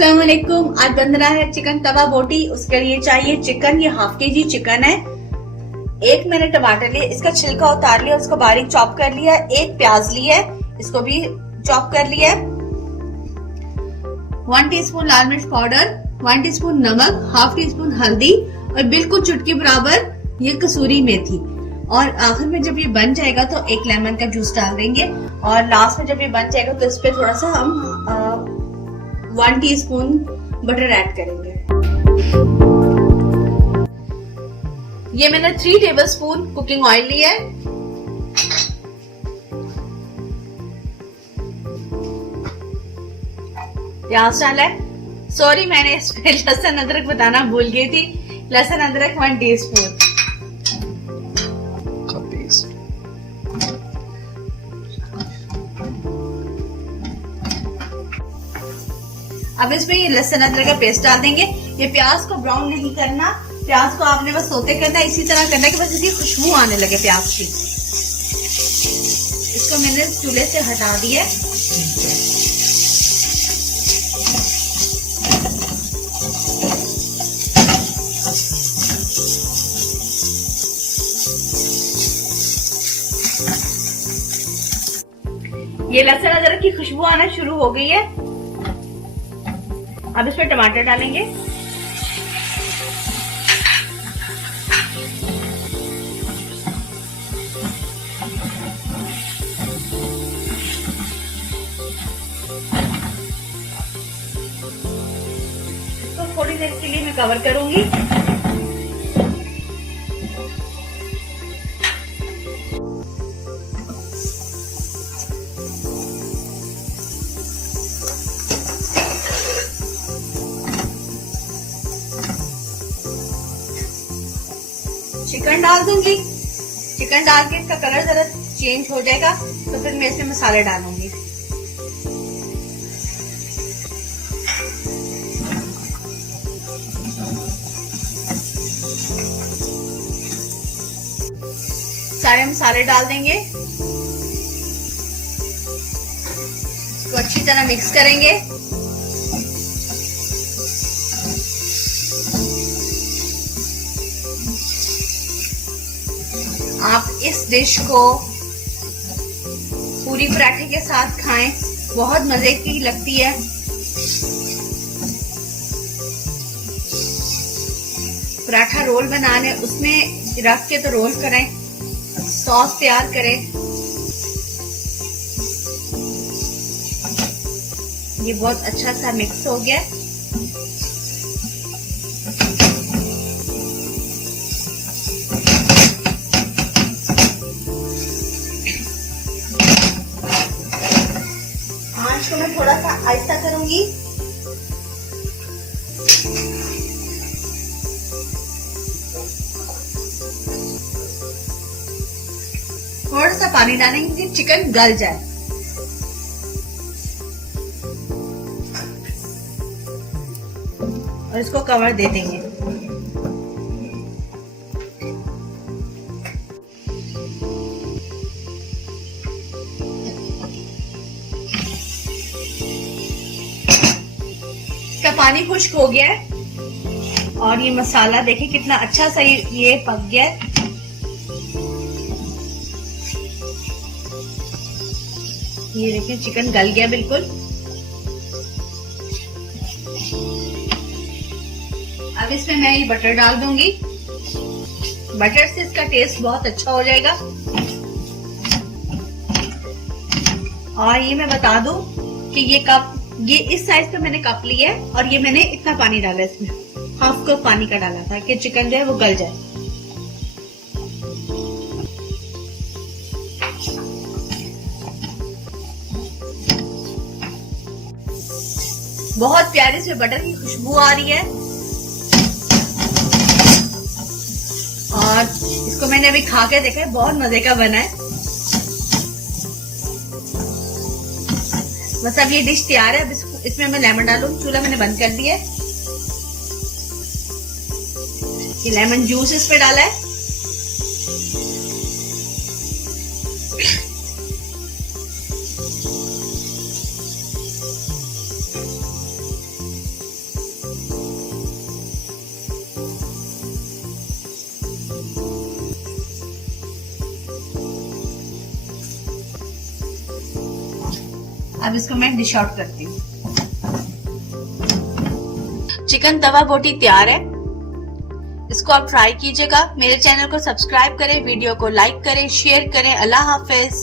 अस्सलाम वालेकुम। आज बन रहा है चिकन तवा बोटी। उसके लिए चाहिए चिकन, ये हाफ केजी चिकन है। एक मैंने टमाटर लिया, इसका छिलका उतार लिया, उसको बारीक चॉप कर लिया। एक प्याज लिया है, इसको भी चॉप कर लिया। 1 टीस्पून लाल मिर्च पाउडर, 1 टीस्पून नमक, हाफ टी स्पून हल्दी और बिल्कुल चुटकी बराबर ये कसूरी मेथी। और आखिर में जब ये बन जाएगा तो एक लेमन का जूस डाल देंगे। और लास्ट में जब ये बन जाएगा तो इस पे थोड़ा सा हम 1 टीस्पून बटर ऐड करेंगे। ये मैंने 3 टेबलस्पून कुकिंग ऑयल लिया है। प्याज डाला है। सॉरी, मैंने इस पे लहसुन अदरक बताना भूल गई थी। लहसुन अदरक 1 टीस्पून। अब इसमें ये लहसुन अदरक का पेस्ट डाल देंगे। ये प्याज को ब्राउन नहीं करना, प्याज को आपने बस सोते करना है, इसी तरह करना है कि बस इसकी खुशबू आने लगे प्याज की। इसको मैंने चूल्हे से हटा दिया। ये लहसुन अदरक की खुशबू आना शुरू हो गई है। अब इसमें टमाटर डालेंगे। इसको थोड़ी देर के लिए मैं कवर करूंगी। चिकन डाल दूंगी। चिकन डाल के इसका कलर जरा चेंज हो जाएगा तो फिर मैं इसमें मसाले डालूंगी। सारे मसाले डाल देंगे। इसको अच्छी तरह मिक्स करेंगे। आप इस डिश को पूरी पराठे के साथ खाएं, बहुत मजे की लगती है। पराठा रोल बनाने उसमें रख के तो रोल करें, सॉस तैयार करें। ये बहुत अच्छा सा मिक्स हो गया। आंच को मैं थोड़ा सा आहिस्ता करूंगी। थोड़ा सा पानी डालेंगे कि चिकन गल जाए। और इसको कवर दे देंगे। इसका पानी खुश्क हो गया है और ये मसाला देखिए कितना अच्छा सा ये पक गया है। ये देखिए चिकन गल गया बिल्कुल। अब इसमें मैं ये बटर डाल दूंगी। बटर से इसका टेस्ट बहुत अच्छा हो जाएगा। और ये मैं बता दूं कि ये इस साइज का मैंने कप लिया है और ये मैंने इतना पानी डाला, इसमें हाफ कप पानी का डाला था कि चिकन जो है वो गल जाए। बहुत प्यारी से बटर की खुशबू आ रही है। और इसको मैंने अभी खा के देखा है, बहुत मजे का बना है। बस अब ये डिश तैयार है। अब इसमें मैं लेमन डालूंगी। चूल्हा मैंने बंद कर दिया है। ये लेमन जूस इस पे डाला है। अब इसको मैं डिश आउट करती हूँ। चिकन तवा बोटी तैयार है, इसको आप ट्राई कीजिएगा। मेरे चैनल को सब्सक्राइब करें, वीडियो को लाइक करें, शेयर करें। अल्लाह हाफिज।